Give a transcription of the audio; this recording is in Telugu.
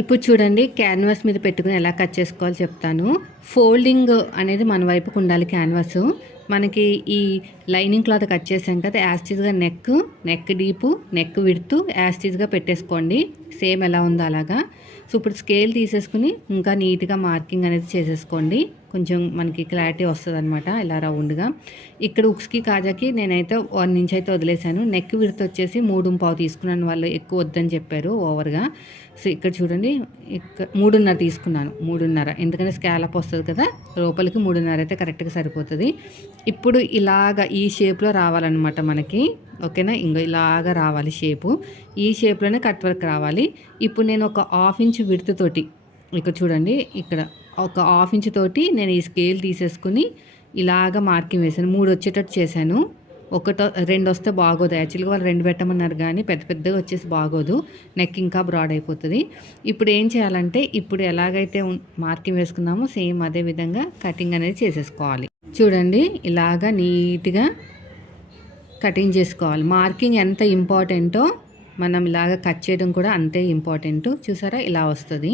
ఇప్పుడు చూడండి క్యాన్వాస్ మీద పెట్టుకుని ఎలా కట్ చేసుకోవాలో చెప్తాను. ఫోల్డింగ్ అనేది మన వైపుకు ఉండాలి క్యాన్వాస్. మనకి ఈ లైనింగ్ క్లాత్ కట్ చేసాం కదా, యాస్టీజ్గా నెక్ డీపు, నెక్ విడ్త్ యాస్టీజ్గా పెట్టేసుకోండి. సేమ్ ఎలా ఉందో అలాగా. సో ఇప్పుడు స్కేల్ తీసేసుకుని ఇంకా నీట్గా మార్కింగ్ అనేది చేసేసుకోండి. కొంచెం మనకి క్లారిటీ వస్తుంది అనమాట ఇలా రౌండ్గా. ఇక్కడ ఉక్స్కి కాజాకి నేనైతే 1 ఇంచ్ అయితే వదిలేశాను. నెక్ విడ్త్ వచ్చేసి 3.5 తీసుకున్నాను, వాళ్ళు ఎక్కువ వద్దని చెప్పారు ఓవర్గా. సో ఇక్కడ చూడండి, ఇక్కడ 3.5 తీసుకున్నాను. 3.5 ఎందుకంటే స్కాలప్ వస్తుంది కదా, లోపలికి 3.5 అయితే కరెక్ట్గా సరిపోతుంది. ఇప్పుడు ఇలాగా ఈ షేప్లో రావాలన్నమాట మనకి. ఓకేనా, ఇంకో ఇలాగా రావాలి షేపు. ఈ షేప్లోనే కట్ వర్క్ రావాలి. ఇప్పుడు నేను ఒక 1/2 ఇంచ్ విడ్త్ తోటి, ఇక్కడ చూడండి, ఇక్కడ ఒక 1/2 ఇంచ్ తోటి నేను ఈ స్కేల్ తీసేసుకుని ఇలాగ మార్కింగ్ వేసాను. 3 వచ్చేటట్టు చేశాను. 2 వస్తే బాగోదు. యాక్చువల్గా వాళ్ళు 2 పెట్టమన్నారు, కానీ పెద్ద పెద్దగా వచ్చేసి బాగోదు, నెక్ ఇంకా బ్రాడ్ అయిపోతుంది. ఇప్పుడు ఏం చేయాలంటే, ఇప్పుడు ఎలాగైతే మార్కింగ్ వేసుకున్నామో సేమ్ అదే విధంగా కటింగ్ అనేది చేసేసుకోవాలి. చూడండి, ఇలాగా నీట్గా కటింగ్ చేసుకోవాలి. మార్కింగ్ ఎంత ఇంపార్టెంటో మనం ఇలాగ కట్ చేయడం కూడా అంతే ఇంపార్టెంట్. చూసారా, ఇలా వస్తుంది.